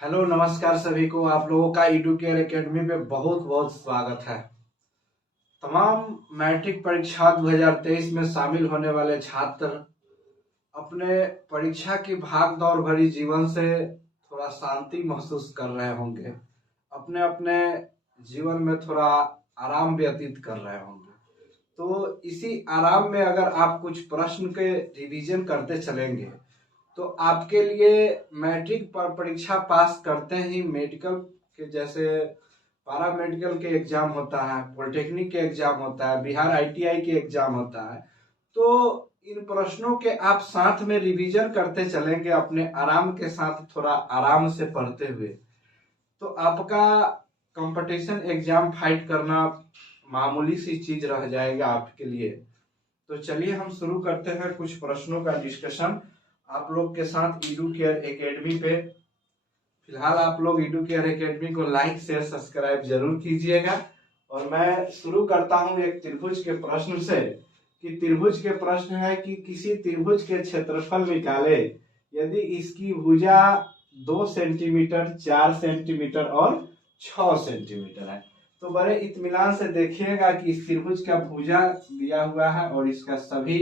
Hello नमस्कार सभी को। आप लोगों का एडुकेयर एकेडमी पे बहुत बहुत स्वागत है। तमाम मैट्रिक परीक्षा 2023 में शामिल होने वाले छात्र अपने परीक्षा की भाग दौड़ भरी जीवन से थोड़ा शांति महसूस कर रहे होंगे, अपने अपने जीवन में थोड़ा आराम व्यतीत कर रहे होंगे। तो इसी आराम में अगर आप कुछ प्रश्न के रिवीजन करते चलेंगे तो आपके लिए मैट्रिक पर परीक्षा पास करते ही मेडिकल के जैसे पारा मेडिकल के एग्जाम होता है, पॉलिटेक्निक के एग्जाम होता है, बिहार आईटीआई के एग्जाम होता है। तो इन प्रश्नों के आप साथ में रिवीजन करते चलेंगे अपने आराम के साथ, थोड़ा आराम से पढ़ते हुए, तो आपका कंपटीशन एग्जाम फाइट करना मामूली सी चीज रह जाएगा आपके लिए। तो चलिए हम शुरू करते हैं कुछ प्रश्नों का डिस्कशन आप लोग के साथ एडुकेयर एकेडमी पे। फिलहाल आप लोग एडुकेयर एकेडमी को लाइक शेयर सब्सक्राइब जरूर कीजिएगा। और मैं शुरू करता हूं एक त्रिभुज के प्रश्न से कि त्रिभुज के प्रश्न है कि किसी त्रिभुज के क्षेत्रफल निकाले यदि इसकी भुजा 2 सेंटीमीटर, 4 सेंटीमीटर और 6 सेंटीमीटर है। तो बड़े इत्मीनान से देखिएगा कि इस त्रिभुज का भुजा दिया हुआ है और इसका सभी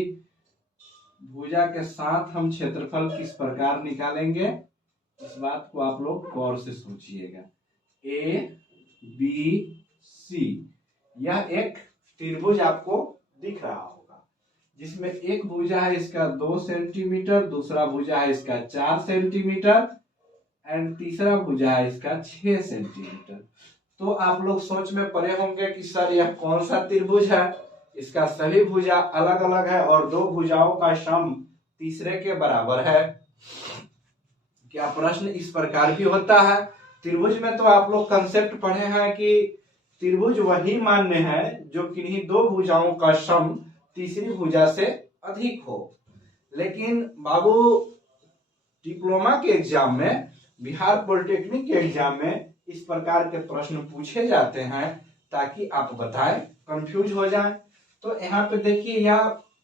भुजा के साथ हम क्षेत्रफल किस प्रकार निकालेंगे, इस बात को आप लोग गौर से सोचिएगा। ए बी सी, यह एक त्रिभुज आपको दिख रहा होगा जिसमें एक भुजा है इसका 2 सेंटीमीटर, दूसरा भुजा है इसका 4 सेंटीमीटर एंड तीसरा भुजा है इसका 6 सेंटीमीटर। तो आप लोग सोच में पड़े होंगे कि सर यह कौन सा त्रिभुज है, इसका सभी भुजा अलग अलग है और दो भुजाओं का सम तीसरे के बराबर है। क्या प्रश्न इस प्रकार भी होता है? त्रिभुज में तो आप लोग कंसेप्ट पढ़े हैं कि त्रिभुज वही मान्य है जो किन्हीं दो भुजाओं का सम तीसरी भुजा से अधिक हो। लेकिन बाबू डिप्लोमा के एग्जाम में, बिहार पॉलिटेक्निक के एग्जाम में इस प्रकार के प्रश्न पूछे जाते हैं ताकि आप बताएं, कंफ्यूज हो जाएं। तो यहाँ पे देखिए यह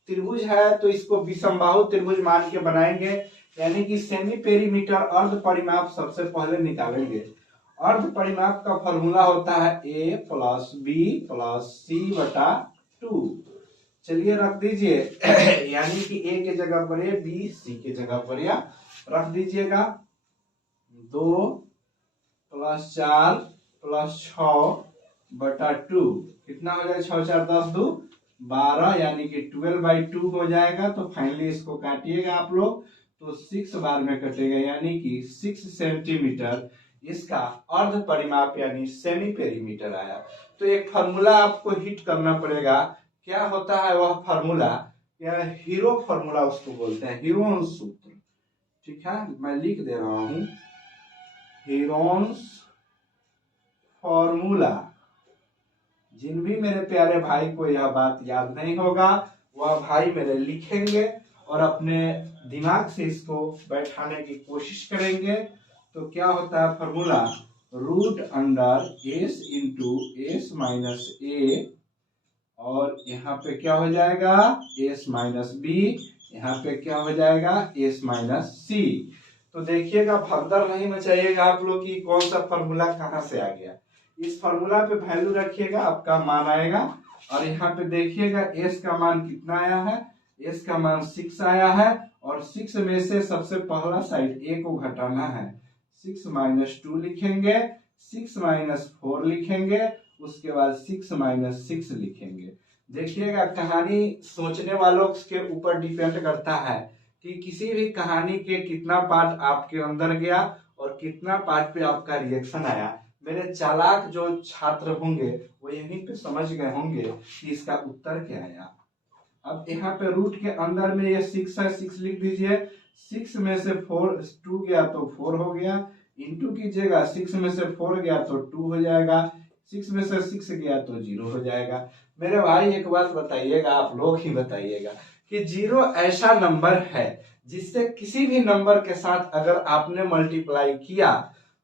त्रिभुज है तो इसको विषमबाहु त्रिभुज मान के बनाएंगे, यानी कि सेमी पेरीमीटर अर्ध परिमाप सबसे पहले निकालेंगे। अर्ध परिमाप का फॉर्मूला होता है a प्लस बी प्लस सी बटा 2। चलिए रख दीजिए यानी कि a के जगह पर a, b, c के जगह पर या रख दीजिएगा। 2 प्लस 4 प्लस 6 बटा 2 कितना हो जाएगा? 6 4 10 2 12, यानी कि 12/2 हो जाएगा। तो फाइनली इसको काटिएगा आप लोग तो 6 बार में कटेगा, यानी कि 6 सेंटीमीटर इसका अर्ध परिमाप यानी सेमी पेरीमीटर आया। तो एक फार्मूला आपको हिट करना पड़ेगा। क्या होता है वह फार्मूला? या हीरो फार्मूला उसको बोलते हैं, हीरोन्स सूत्र। ठीक है, मैं लिख दे रहा हूं, हीरोन्स फॉर्मूला। जिन भी मेरे प्यारे भाई को यह बात याद नहीं होगा वह भाई मेरे लिखेंगे और अपने दिमाग से इसको बैठाने की कोशिश करेंगे। तो क्या होता है formula? Root under S into S minus A, और यहाँ पे क्या हो जाएगा? एस माइनस बी, यहाँ पे क्या हो जाएगा? एस माइनस सी। तो देखिएगा भगदड़ नहीं मचाइएगा आप लोग की कौन सा फॉर्मूला कहाँ से आ गया। इस फॉर्मूला पे वैल्यू रखिएगा, आपका मान आएगा। और यहाँ पे देखिएगा एस का मान कितना आया है? एस का मान 6 आया है और 6 में से सबसे पहला साइड ए को घटाना है। 6 माइनस 2 लिखेंगे, 6 माइनस 4 लिखेंगे, उसके बाद 6 माइनस 6 लिखेंगे। देखिएगा कहानी सोचने वालों के ऊपर डिपेंड करता है कि किसी भी कहानी के कितना पार्ट आपके अंदर गया और कितना पार्ट पे आपका रिएक्शन आया। मेरे चालाक जो छात्र होंगे वो यहीं पे समझ गए होंगे कि इसका उत्तर क्या आया। अब यहाँ पे रूट के अंदर में ये 6 है, 6 लिख दीजिए। 6 में से 2 गया तो 4 हो गया, इंटू कीजिएगा। 6 में से 4 गया तो 2 हो जाएगा, 6 में से 6 गया तो 0 हो जाएगा। मेरे भाई एक बात बताइएगा, आप लोग ही बताइएगा कि 0 ऐसा नंबर है जिससे किसी भी नंबर के साथ अगर आपने मल्टीप्लाई किया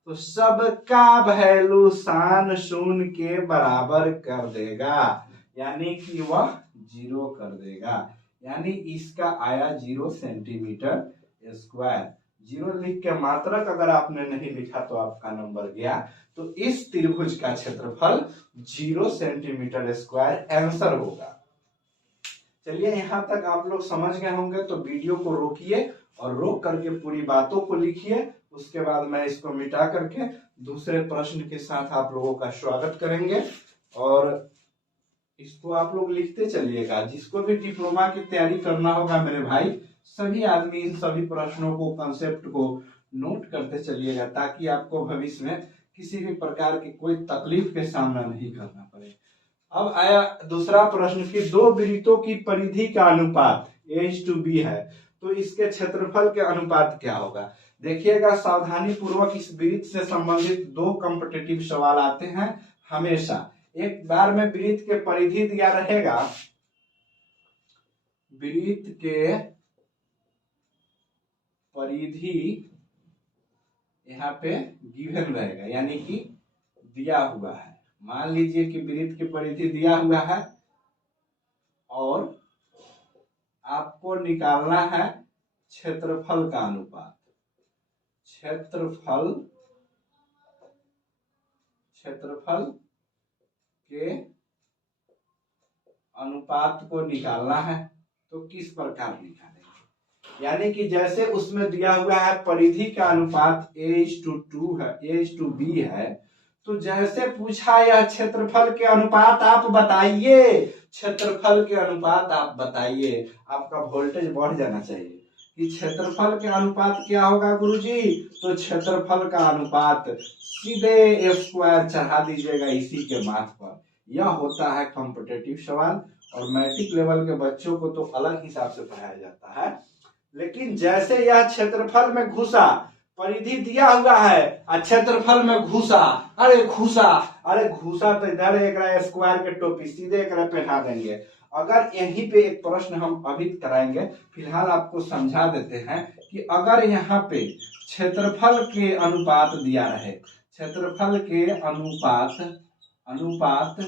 तो सबका वैल्यू शान शून्य के बराबर कर देगा, यानी कि वह 0 कर देगा। यानी इसका आया 0 सेंटीमीटर स्क्वायर। जीरो लिख के मात्रक अगर आपने नहीं लिखा तो आपका नंबर गया। तो इस त्रिभुज का क्षेत्रफल 0 सेंटीमीटर स्क्वायर आंसर होगा। चलिए यहाँ तक आप लोग समझ गए होंगे, तो वीडियो को रोकिए और रोक करके पूरी बातों को लिखिए। उसके बाद मैं इसको मिटा करके दूसरे प्रश्न के साथ आप लोगों का स्वागत करेंगे और इसको आप लोग लिखते चलिएगा। जिसको भी डिप्लोमा की तैयारी करना होगा मेरे भाई, सभी आदमी इन सभी प्रश्नों को, कंसेप्ट को नोट करते चलिएगा, ताकि आपको भविष्य में किसी भी प्रकार की कोई तकलीफ के सामना नहीं करना पड़े। अब आया दूसरा प्रश्न कि दो वृत्तों की परिधि का अनुपात A:B है, तो इसके क्षेत्रफल के अनुपात क्या होगा। देखिएगा सावधानी पूर्वक, इस वृत्त से संबंधित दो कॉम्पिटिटिव सवाल आते हैं हमेशा। एक बार में वृत्त के परिधि दिया रहेगा, वृत्त के परिधि यहाँ पे गिवन रहेगा, यानी कि दिया हुआ है। मान लीजिए कि वृत्त की परिधि दिया हुआ है और आपको निकालना है क्षेत्रफल का अनुपात। क्षेत्रफल के अनुपात को निकालना है, तो किस प्रकार निकालेंगे। यानी कि जैसे उसमें दिया हुआ है परिधि का अनुपात A:2 है, A:B है, तो जैसे पूछा यह क्षेत्रफल के अनुपात आप बताइए, क्षेत्रफल के अनुपात आप बताइए, आपका वोल्टेज बढ़ जाना चाहिए कि क्षेत्रफल के अनुपात क्या होगा गुरुजी। तो क्षेत्रफल का अनुपात सीधे स्क्वायर चढ़ा दीजिएगा इसी के माथ पर। यह होता है कॉम्पिटिटिव सवाल, और मैट्रिक लेवल के बच्चों को तो अलग हिसाब से पढ़ाया जाता है। लेकिन जैसे यह क्षेत्रफल में घुसा, परिधि दिया हुआ है और क्षेत्रफल में घुसा, अरे घुसा तो इधर एक स्क्वायर के टोपी सीधे एक पहना देंगे। अगर यहीं पे एक प्रश्न हम अभी कराएंगे, फिलहाल आपको समझा देते हैं कि अगर यहाँ पे क्षेत्रफल के अनुपात दिया रहे, क्षेत्रफल के अनुपात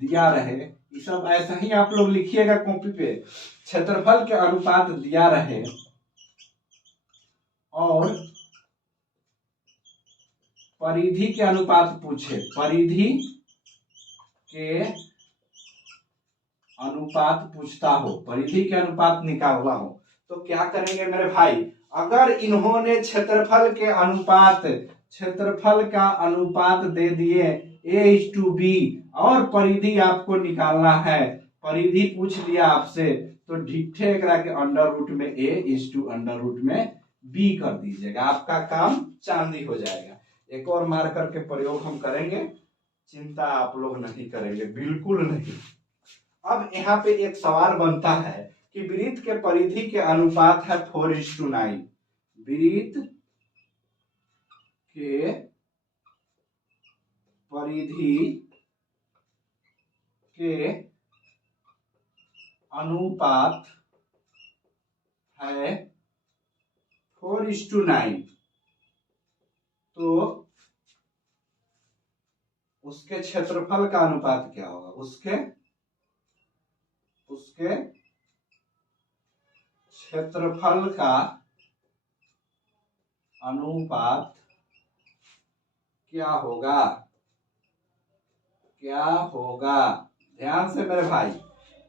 दिया रहे, ये सब ऐसा ही आप लोग लिखिएगा कॉपी पे। क्षेत्रफल के अनुपात दिया रहे और परिधि के अनुपात पूछे, परिधि के अनुपात पूछता हो, परिधि के अनुपात निकालना हो, तो क्या करेंगे मेरे भाई। अगर इन्होंने क्षेत्रफल का अनुपात दे दिए A:B और परिधि आपको निकालना है, परिधि पूछ लिया आपसे, तो ढिठे एकरा के अंडर रूट में A:अंडर रूट में B कर दीजिएगा, आपका काम चांदी हो जाएगा। एक और मार करके प्रयोग हम करेंगे, चिंता आप लोग नहीं करेंगे, बिल्कुल नहीं। अब यहाँ पे एक सवाल बनता है कि वृत्त के परिधि के अनुपात है 4:9। वृत्त के परिधि के अनुपात है 4:9, तो उसके क्षेत्रफल का अनुपात क्या होगा, उसके क्षेत्रफल का अनुपात क्या होगा, ध्यान से मेरे भाई।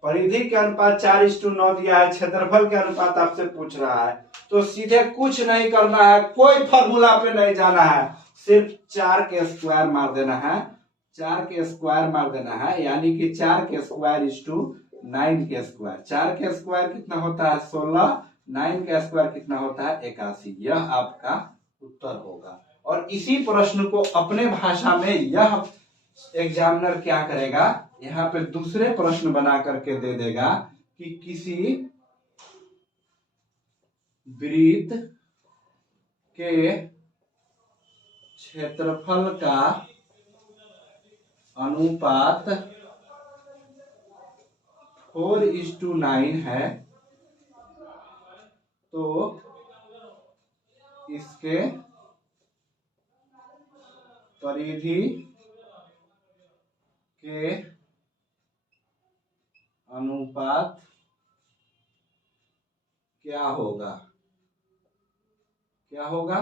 परिधि के अनुपात 4:9 दिया है, क्षेत्रफल के अनुपात आपसे पूछ रहा है, तो सीधे कुछ नहीं करना है, कोई फॉर्मूला पे नहीं जाना है, सिर्फ 4 के स्क्वायर मार देना है, 4 के स्क्वायर मार देना है, यानी कि 4 के स्क्वायर 9 के स्क्वायर। 4 के स्क्वायर कितना होता है 16, 9 का स्क्वायर कितना होता है 81। यह आपका उत्तर होगा। और इसी प्रश्न को अपने भाषा में यह एग्जामिनर क्या करेगा, यहाँ पे दूसरे प्रश्न बना करके दे देगा कि किसी वृत्त के क्षेत्रफल का अनुपात 4:9 है, तो इसके परिधि के अनुपात क्या होगा। क्या होगा?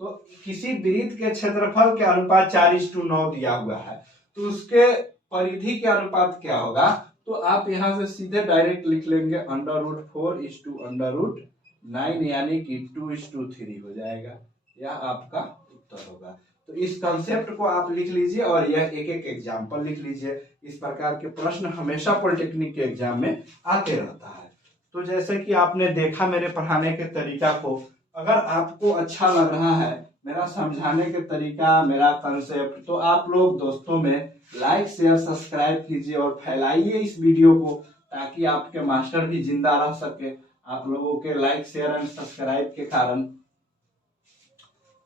तो किसी वृत्त के क्षेत्रफल के अनुपात 4:9 दिया हुआ है, तो उसके परिधि के अनुपात क्या होगा? तो आप यहां से सीधे डायरेक्ट लिख लेंगे √4:√9 यानी कि 2:3 हो जाएगा। यह आपका उत्तर होगा। तो इस कंसेप्ट को आप लिख लीजिए और यह एक एक एग्जाम्पल लिख लीजिए। इस प्रकार के प्रश्न हमेशा पॉलिटेक्निक के एग्जाम में आते रहता है। तो जैसे कि आपने देखा मेरे पढ़ाने के तरीका को, अगर आपको अच्छा लग रहा है मेरा समझाने के तरीका, मेरा कंसेप्ट, तो आप लोग दोस्तों में लाइक शेयर सब्सक्राइब कीजिए और फैलाइए इस वीडियो को, ताकि आपके मास्टर भी जिंदा रह सके आप लोगों के लाइक शेयर एंड सब्सक्राइब के कारण।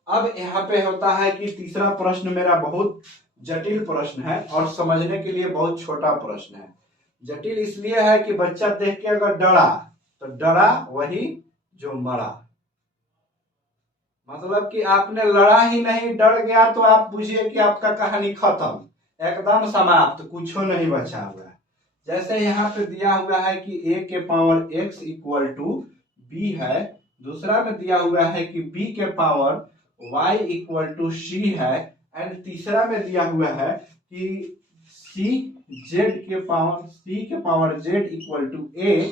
अब यहाँ पे होता है कि तीसरा प्रश्न मेरा बहुत जटिल प्रश्न है और समझने के लिए बहुत छोटा प्रश्न है। जटिल इसलिए है कि बच्चा देख के अगर डरा तो डरा वही जो मरा। मतलब कि आपने लड़ा ही नहीं, डर गया, तो आप बुझिए कि आपका कहानी खत्म, एकदम समाप्त, कुछ नहीं बचा हुआ है। जैसे यहाँ पे दिया हुआ है कि a के power x equal to b है, दूसरा में दिया हुआ है कि b के power y equal to c है, एंड तीसरा में दिया हुआ है कि c के power z equal to a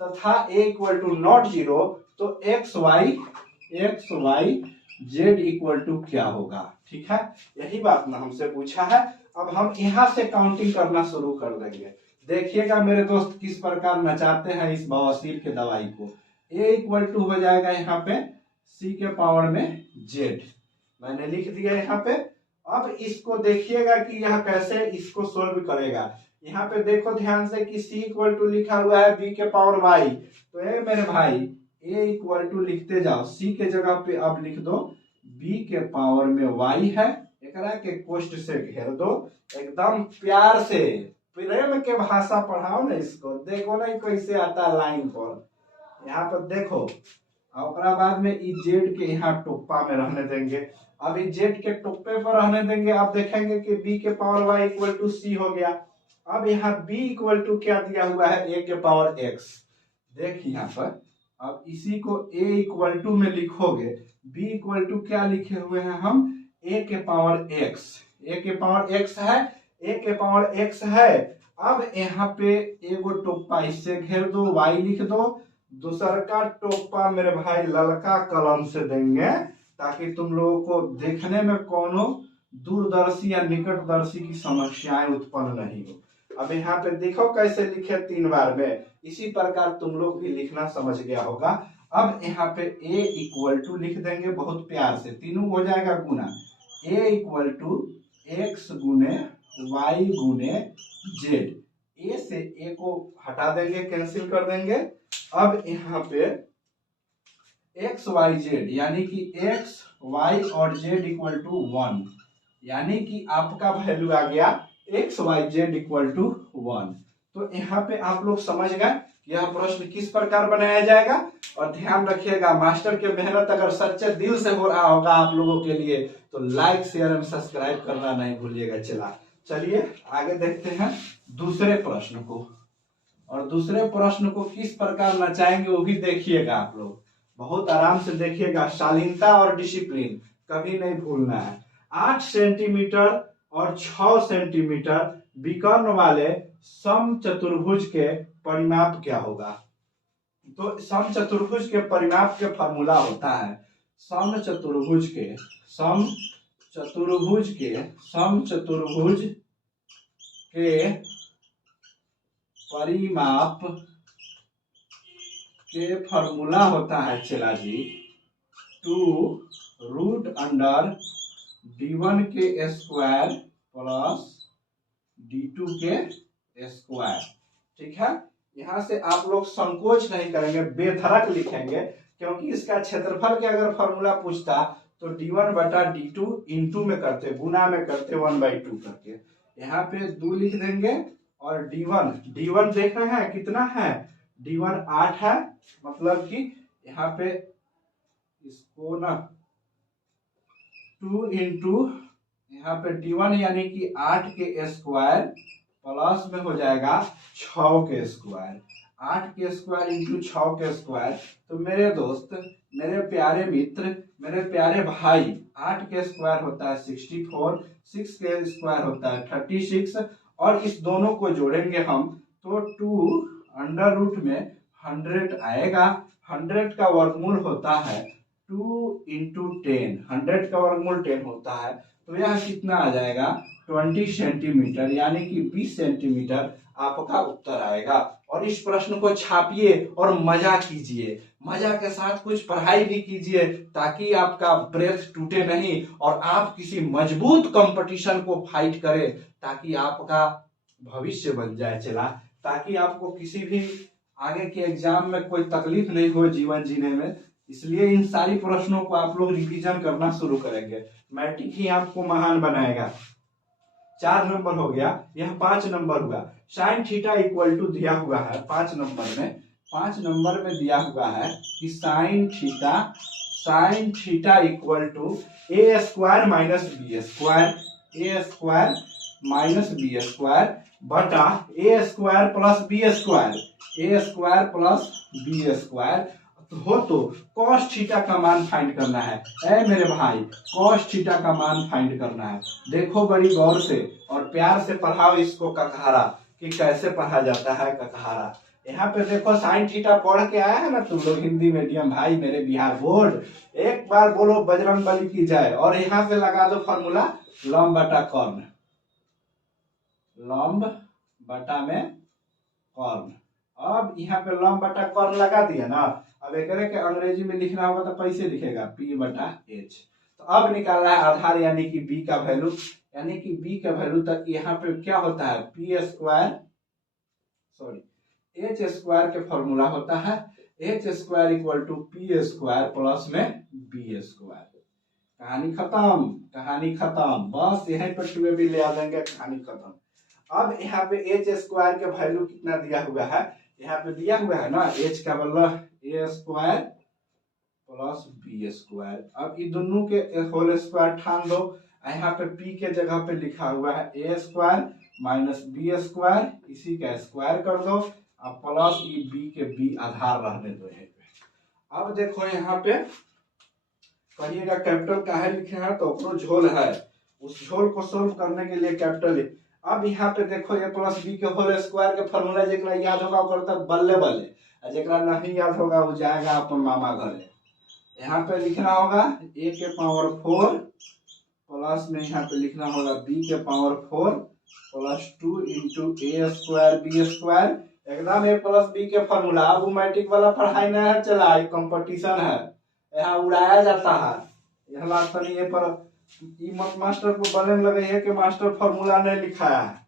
तथा a इक्वल टू नॉट 0, तो x y z equal to क्या होगा। ठीक है, यही बात ना हमसे पूछा है। अब हम यहाँ से काउंटिंग करना शुरू कर देंगे। देखिएगा मेरे दोस्त किस प्रकार नचाते हैं इस बवासीर के दवाई को। a इक्वल टू हो जाएगा यहाँ पे c के पावर में z, मैंने लिख दिया यहाँ पे। अब इसको देखिएगा कि यह कैसे इसको सोल्व करेगा। यहाँ पे देखो ध्यान से कि c इक्वल टू लिखा हुआ है b के पावर y, तो ये मेरे भाई a इक्वल टू लिखते जाओ, c के जगह पे अब लिख दो b के पावर में y है, एकरा के कोष्ठ से घेर दो, एकदम प्यार से प्रेम के भाषा पढ़ाओ ना इसको, देखो ना कैसे आता है लाइन पर। यहाँ पर देखो, और बाद में ई जेड के यहाँ टोप्पा में रहने देंगे। अब ई जेड के टोप्पे पर रहने देंगे। अब देखेंगे कि b के पावर y इक्वल टू सी हो गया। अब यहाँ b इक्वल टू क्या दिया हुआ है, a के पावर x। देख यहाँ पर अब इसी को a इक्वल टू में लिखोगे, b इक्वल टू क्या लिखे हुए हैं हम, a के पावर x, a के पावर x है, a के पावर x है। अब यहाँ पे एगो टोप्पा इससे घेर दो, y लिख दो, दूसर का टोप्पा मेरे भाई ललका कलम से देंगे, ताकि तुम लोगों को देखने में कोनो दूरदर्शी या निकटदर्शी की समस्याएं उत्पन्न नहीं हो। अब यहाँ पे देखो कैसे लिखे 3 बार में, इसी प्रकार तुम लोग भी लिखना समझ गया होगा। अब यहाँ पे a इक्वल टू लिख देंगे बहुत प्यार से, तीनों हो जाएगा गुना, a इक्वल टू x गुने y गुने z, a से a को हटा देंगे, कैंसिल कर देंगे। अब यहाँ पे x y z यानी कि x y और z इक्वल टू 1, यानी कि आपका वैल्यू आ गया x y z equal to 1। तो यहाँ पे आप लोग समझ गए यह प्रश्न किस प्रकार बनाया जाएगा। और ध्यान रखिएगा, मास्टर की मेहनत अगर सच्चे दिल से हो रहा होगा आप लोगों के लिए, तो लाइक शेयर एंड सब्सक्राइब करना नहीं भूलिएगा। चलिए आगे देखते हैं दूसरे प्रश्न को, और दूसरे प्रश्न को किस प्रकार नचाएंगे वो भी देखिएगा आप लोग, बहुत आराम से देखिएगा। शालीनता और डिसिप्लिन कभी नहीं भूलना है। 8 सेंटीमीटर और 6 सेंटीमीटर विकर्ण वाले समचतुर्भुज के परिमाप क्या होगा। तो समचतुर्भुज के परिमाप के फॉर्मूला होता है, समचतुर्भुज के परिमाप के फॉर्मूला होता है चला जी 2√d1 के स्क्वायर प्लस d2 के स्क्वायर। ठीक है, यहाँ से आप लोग संकोच नहीं करेंगे, बेधड़क लिखेंगे, क्योंकि इसका क्षेत्रफल के अगर फॉर्मूला पूछता तो d1 बटा d2 इंटू में करते, गुना में करते 1/2 करके, यहाँ पे 2 लिख देंगे। और d1 देख रहे हैं कितना है, d1 8 है, मतलब कि यहाँ पे इसको ना 2 इंटू यहाँ पे d1 यानी कि 8 के स्क्वायर प्लस में हो जाएगा 6 के स्क्वायर। 8 के स्क्वायर इंटू 6 के स्क्वायर। तो मेरे दोस्त, मेरे प्यारे मित्र, मेरे प्यारे भाई, 8 के स्क्वायर होता है 64, 6 के स्क्वायर होता है 36, और इस दोनों को जोड़ेंगे हम तो 2 अंडर रूट में 100 आएगा। 100 का वर्गमूल होता है 2 इंटू 10, 100 का वर्गमूल 10 होता है। तो यह कितना आ जाएगा 20 सेंटीमीटर, यानी कि 20 सेंटीमीटर आपका उत्तर आएगा। और इस प्रश्न को छापिए और मजा कीजिए, मजा के साथ कुछ पढ़ाई भी कीजिए, ताकि आपका ब्रेथ टूटे नहीं और आप किसी मजबूत कंपटीशन को फाइट करें, ताकि आपका भविष्य बन जाए चला, ताकि आपको किसी भी आगे के एग्जाम में कोई तकलीफ नहीं हो जीवन जीने में। इसलिए इन सारी प्रश्नों को आप लोग रिवीजन करना शुरू करेंगे, मैट्रिक ही आपको महान बनाएगा। 4 नंबर हो गया, यह 5 नंबर हुआ। साइन थीटा इक्वल टू दिया हुआ है 5 नंबर में, 5 नंबर में दिया हुआ है कि sine theta equal to A square minus B square, A square minus B square बटा A square plus B square, A square plus B square हो। तो cos थीटा का मान फाइंड करना है। ऐ मेरे भाई, cos थीटा का मान फाइंड करना है। देखो बड़ी गौर से और प्यार से पढ़ाओ इसको ककहारा, कि कैसे पढ़ा जाता है ककहारा। यहाँ पे देखो साइन थीटा पढ़ के आया है ना तुम लोग हिंदी मीडियम भाई, मेरे बिहार बोर्ड। एक बार बोलो बजरंग बली की जय, और यहाँ से लगा दो फॉर्मूला लंब बटा कर्ण, लंब बटा में कर्ण। अब यहाँ पे लंब बटा कर्ण लगा दिया ना, अब एक के अंग्रेजी में लिखना होगा तो कैसे लिखेगा, पी बटा एच। तो अब निकालना है आधार यानी कि बी का वैल्यू, यानी कि बी का वैल्यू तक यहाँ पे क्या होता है P square, sorry H square के फॉर्मूला होता है H square equal to P square plus में बी स्क्वायर। कहानी खत्म, कहानी खत्म, बस यहीं पर टू भी ले आ जाएंगे, कहानी खत्म। अब यहाँ पे एच स्क्वायर के वैल्यू कितना दिया हुआ है, यहाँ पे दिया हुआ है ना एच का मतलब ए स्क्वायर प्लस बी स्क्वायर। अब ये दोनों के होल स्क्वायर ठान दो, यहाँ पे पी के जगह पे लिखा हुआ है ए स्क्वायर माइनस बी स्क्वायर, इसी का स्क्वायर कर दो, अब प्लस ई बी के बी आधार रहने दो यहाँ पे। अब देखो यहाँ पे कहिएगा कैपिटल का है लिखे हैं तो झोल है, उस झोल को सोल्व करने के लिए कैपिटल। अब यहाँ पे देखो ए प्लस बी के होल स्क्वायर के फॉर्मूला जेकरा याद होगा ओकर तक बल्ले बल्ले, जेकरा नहीं याद होगा वो जाएगा अपन मामा घरे। यहाँ पे लिखना होगा ए के पावर 4 प्लस में यहाँ पे लिखना होगा बी के पावर 4 प्लस 2 इंटू ए स्क्वायर बी स्क्वायर, एकदम ए प्लस बी के फॉर्मूला। अब मैट्रिक वाला पढ़ाई नहीं है चला, ये कंपटीशन है, यहाँ उड़ाया जाता है। यहाँ ये पर मत मास्टर को बने लगे है कि मास्टर फॉर्मूला नहीं लिखाया है।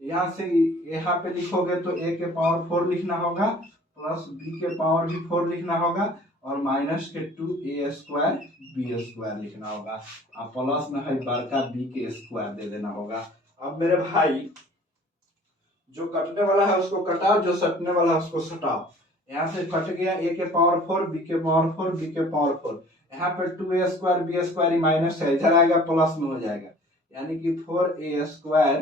यहाँ से यहाँ पे लिखोगे तो ए के पावर 4 लिखना होगा प्लस बी के पावर भी 4 लिखना होगा और माइनस के 2 ए स्क्वायर बी स्क्वायर लिखना होगा, और प्लस में है बड़का बी के स्क्वायर दे देना होगा। अब मेरे भाई जो कटने वाला है उसको कटाओ, जो सटने वाला है उसको सटाओ। यहाँ से कट गया ए के पावर 4 बी के पावर 4 बी के पावर 4, यहाँ पे 2a square B square minus है, इधर आएगा प्लस में हो जाएगा, यानी कि 4a square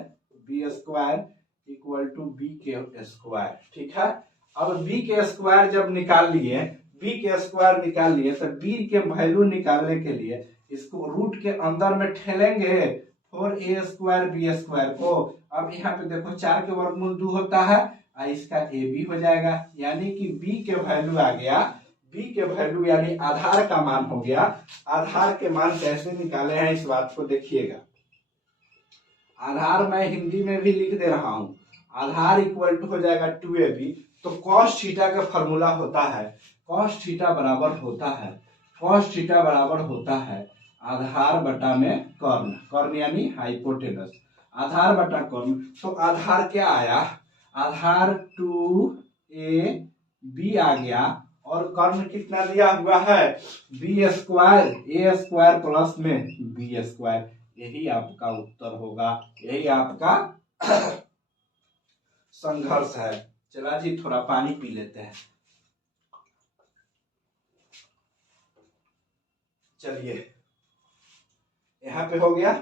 B square equal to B के स्क्वायर। ठीक है, अब बी के स्क्वायर जब निकाल लिए, बी के स्क्वायर निकाल लिए, तो बी के वैल्यू निकालने के लिए इसको रूट के अंदर में ठेलेंगे 4a स्क्वायर बी स्क्वायर को। अब यहाँ पे देखो 4 के वर्गमूल 2 होता है, इसका ए बी हो जाएगा, यानी कि बी के वैल्यू आ गया, बी के वैल्यू यानी आधार का मान हो गया। आधार के मान कैसे निकाले हैं इस बात को देखिएगा। आधार मैं हिंदी में भी लिख दे रहा हूं, आधार इक्वल टू हो जाएगा 2ab। तो cos थीटा का फॉर्मूला होता है cos थीटा बराबर होता है, cos थीटा बराबर होता है आधार बटा में कर्ण, कर्ण यानी हाइपोटेनस, आधार बटा कर्ण। तो आधार क्या आया, आधार 2ab आ गया, और कर्ण कितना दिया हुआ है B square, A square plus में बी स्क्वायर। यही आपका उत्तर होगा, यही आपका संघर्ष है। चला जी थोड़ा पानी पी लेते हैं। चलिए यहाँ पे हो गया।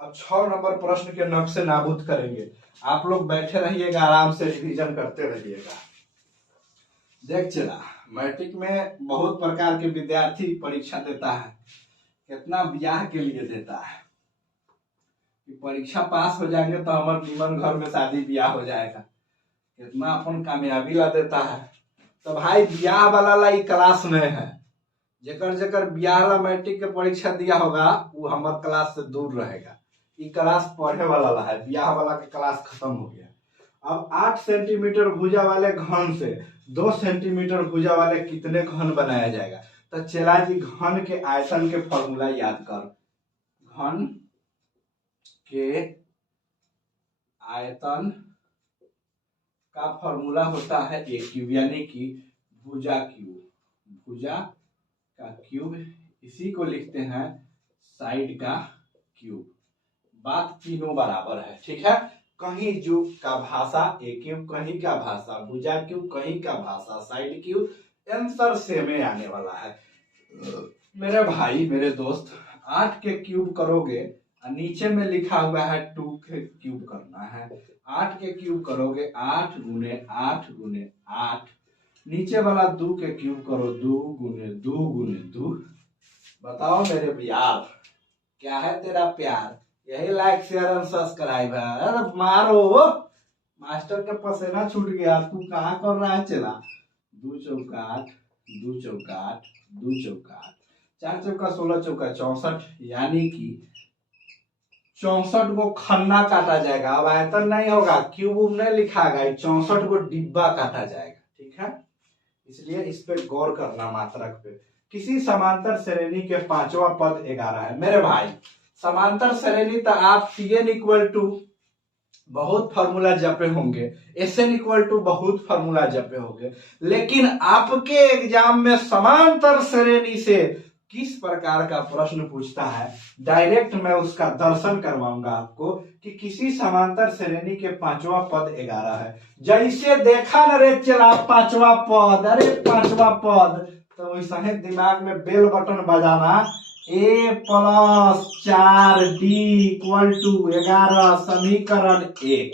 अब 6 नंबर प्रश्न के नक्शे नाबूद करेंगे। आप लोग बैठे रहिएगा, आराम से रिवीजन करते रहिएगा। देख चला, मैट्रिक में बहुत प्रकार के विद्यार्थी परीक्षा देता है। कितना ब्याह के लिए देता है कि परीक्षा पास हो जाएंगे तो हमारे निमन घर में शादी ब्याह हो जाएगा। कितना अपन कामयाबी ला देता है। तो भाई ब्याह वाला ला क्लास में है। जेकर जेकर ब्याह ला मैट्रिक के परीक्षा दिया होगा वो हमारे क्लास से दूर रहेगा। ये क्लास पढ़े वाला ला है, ब्याह वाला के क्लास खत्म हो गया। अब 8 सेंटीमीटर भुजा वाले घन से 2 सेंटीमीटर भुजा वाले कितने घन बनाया जाएगा? तो चला जी, घन के आयतन के फॉर्मूला याद कर। घन के आयतन का फॉर्मूला होता है ए क्यूब, यानी कि भुजा क्यूब। भुजा का क्यूब, इसी को लिखते हैं साइड का क्यूब। बात तीनों बराबर है, ठीक है। कहीं जो का भाषा ए क्यूब, कहीं का भाषा भुजा क्यूब, कहीं का भाषा साइड क्यूब, आंसर सेम आने वाला है। मेरे भाई मेरे दोस्त, 8 के क्यूब करोगे, नीचे में लिखा हुआ है 2 के क्यूब करना है। 8 के क्यूब करोगे 8 गुने 8 गुने 8। नीचे वाला 2 के क्यूब करो 2 गुने 2 गुने 2। बताओ मेरे यार, क्या है तेरा प्यार? यही लाइक शेयर और सब्सक्राइब है। अरे मारो, मास्टर के पसीना छूट गया। तू कहाँ कर रहा है चला? 2 चौका 8, 2 चौका 8, 2 चौका 8, 4 चौका 16, चौका 64, यानी कि 64 को खन्ना काटा जाएगा। अब आयतन नहीं होगा, क्यूब नहीं लिखा गया, 64 को डिब्बा काटा जाएगा, ठीक है। इसलिए इस पे गौर करना मात्रक पे। किसी समांतर श्रेणी के 5वां पद 11 है। मेरे भाई समांतर श्रेणी तो आप Tn इक्वल टू बहुत फार्मूला जपे होंगे, Sn इक्वल टू बहुत फार्मूला जपे होंगे, लेकिन आपके एग्जाम में समांतर श्रेणी से किस प्रकार का प्रश्न पूछता है, डायरेक्ट मैं उसका दर्शन करवाऊंगा आपको कि किसी समांतर श्रेणी के 5वां पद 11 है। जैसे देखा न रे चला 5वां पद, अरे 5वां पद, तो वैसा ही दिमाग में बेल बटन बजाना। a plus 4d equal to 11 समीकरण 1।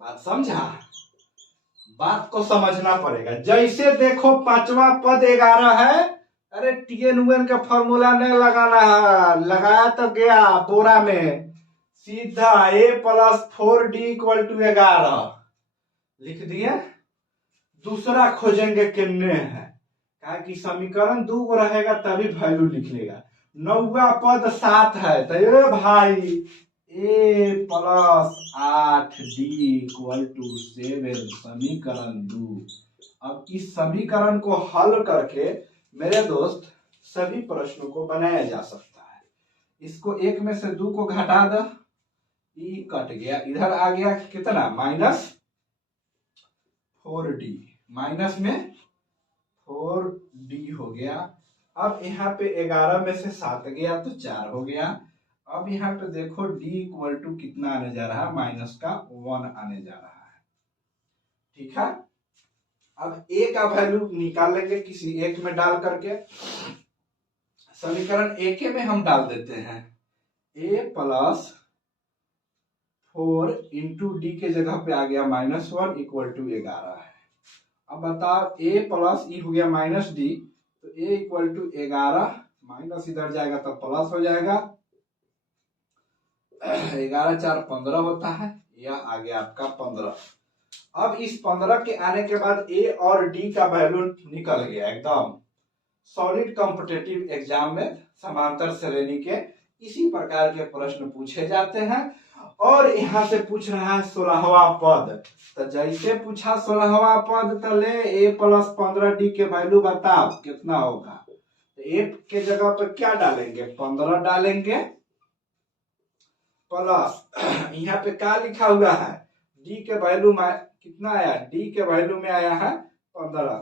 बात समझा? बात को समझना पड़ेगा। जैसे देखो 5वां पद 11 है, अरे Tn का फॉर्मूला नहीं लगाना है, लगाया तो गया बोरा में, सीधा a plus 4d equal to 11 लिख दिए। दूसरा खोजेंगे कितने है, कहा कि समीकरण 2 को रहेगा तभी वैल्यू लिख लेगा। 9वां पद 7 है, तो ये भाई a plus 8d equal to 7 समीकरण 2। अब इस समीकरण को हल करके मेरे दोस्त सभी प्रश्नों को बनाया जा सकता है। इसको 1 में से 2 को घटा दो, ई कट गया, इधर आ गया कितना -4d, माइनस में 4d हो गया। अब यहाँ पे 11 में से 7 गया तो 4 हो गया। अब यहाँ पे देखो d इक्वल टू कितना आने जा रहा है, -1 आने जा रहा है, ठीक है। अब a का वैल्यू निकाल लेंगे किसी एक में डाल करके। समीकरण एक में हम डाल देते हैं a प्लस 4 इंटू डी के जगह पे आ गया -1 इक्वल टू 11 है। अब बताओ a प्लस ई हो गया माइनस डी, तो a इक्वल टू 11, माइनस इधर जाएगा तो प्लस हो जाएगा। 11 4 15 होता है, यह आ गया आपका 15। अब इस 15 के आने के बाद a और d का वैल्यू निकल गया एकदम। सॉलिड कॉम्पिटिटिव एग्जाम में समांतर श्रेणी के इसी प्रकार के प्रश्न पूछे जाते हैं। और यहाँ से पूछ रहा है 16वां पद, तो जैसे पूछा 16वां पद तो ले a प्लस 15d के वैल्यू बताओ कितना होगा। तो a के जगह पर क्या डालेंगे, 15 डालेंगे, प्लस यहाँ पे क्या लिखा हुआ है, d के वैल्यू में कितना आया, d के वैल्यू में आया है 15।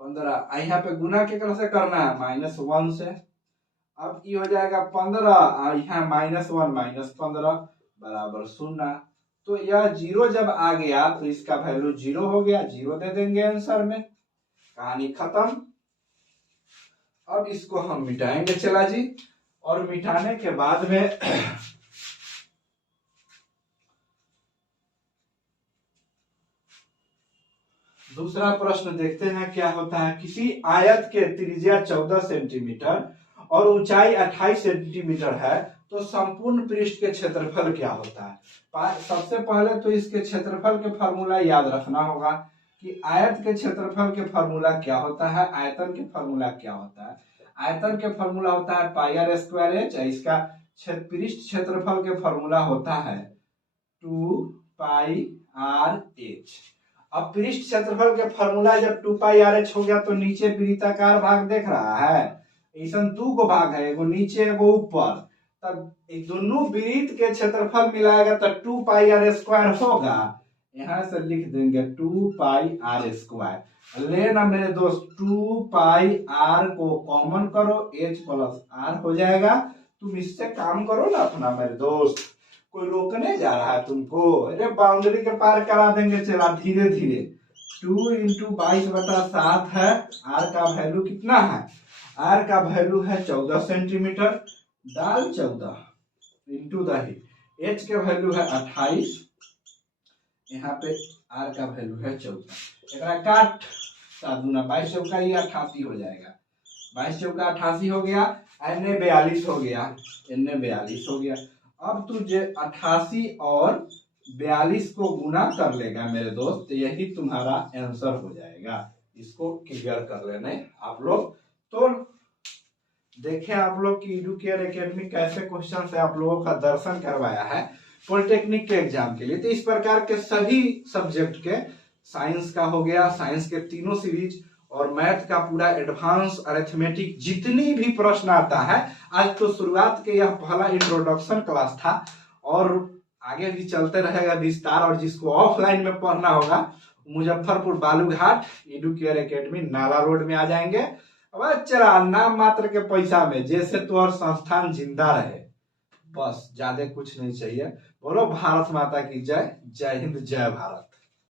15 यहाँ पे गुना के तरह से करना है -1 से। अब ये हो जाएगा 15 और यहाँ -1 -15 बराबर 0। तो यह 0 जब आ गया तो इसका वैल्यू 0 हो गया, 0 दे देंगे आंसर में, कहानी खत्म। अब इसको हम मिटाएंगे चला जी। और मिटाने के बाद में दूसरा प्रश्न देखते हैं क्या होता है। किसी आयत के त्रिज्या 14 सेंटीमीटर और ऊंचाई 28 सेंटीमीटर है तो संपूर्ण पृष्ठ के क्षेत्रफल क्या होता है। सबसे पहले तो इसके क्षेत्रफल के फॉर्मूला याद रखना होगा कि आयत के क्षेत्रफल के फॉर्मूला क्या होता है, आयतन के फॉर्मूला क्या होता है। आयतन के फॉर्मूला होता है पाई आर स्क्वायर एच, इसका पृष्ठ क्षेत्रफल के फॉर्मूला होता है 2 पाई आर एच। अब पृष्ठ क्षेत्रफल के फॉर्मूला जब 2 पाई आर एच हो गया तो नीचे वृत्ताकार भाग देख रहा है, ऐसा 2 को भाग है, एगो नीचे एगो ऊपर, तब दोनों वृत्त के क्षेत्रफल मिलाएगा तो 2 पाई आर स्क्वायर होगा। यहां से लिख देंगे 2 पाई आर स्क्वायर। लेना मेरे दोस्त 2 पाई आर को कॉमन करो, एच प्लस आर हो जाएगा। तुम इससे काम करो ना अपना मेरे दोस्त, कोई रोकने जा रहा है तुमको? अरे बाउंड्री के पार करा देंगे, चला धीरे धीरे। 2 इंटू 22/7 है। आर का वैल्यू कितना है? आर का वैल्यू है 14 सेंटीमीटर। डाल 14 इंटू दही, एच के वैल्यू है 28, यहाँ पे आर का वैल्यू है 14। एक काट 7 दूना 22 चौका ये 88 हो जाएगा। 22 चौका 88 हो गया, एन 42 हो गया, एन 42 हो गया। अब तुझे 88 और 42 को गुना कर लेगा मेरे दोस्त, यही तुम्हारा आंसर हो जाएगा। इसको क्लियर कर लेने आप लोग। तो देखें आप लोग की एडुकेयर एकेडमी कैसे क्वेश्चन से आप लोगों का दर्शन करवाया है पॉलिटेक्निक के एग्जाम के लिए। तो इस प्रकार के सभी सब्जेक्ट के, साइंस का हो गया, साइंस के तीनों सीरीज और मैथ का पूरा एडवांस अरिथमेटिक, जितनी भी प्रश्न आता है, आज तो शुरुआत के यह पहला इंट्रोडक्शन क्लास था और आगे भी चलते रहेगा विस्तार। और जिसको ऑफलाइन में पढ़ना होगा मुजफ्फरपुर बालूघाट एडुकेयर एकेडमी नाला रोड में आ जाएंगे। अब चला नाम मात्र के पैसा में, जैसे तो और संस्थान जिंदा रहे, बस ज्यादा कुछ नहीं चाहिए। बोलो भारत माता की जय। जय हिंद, जय भारत।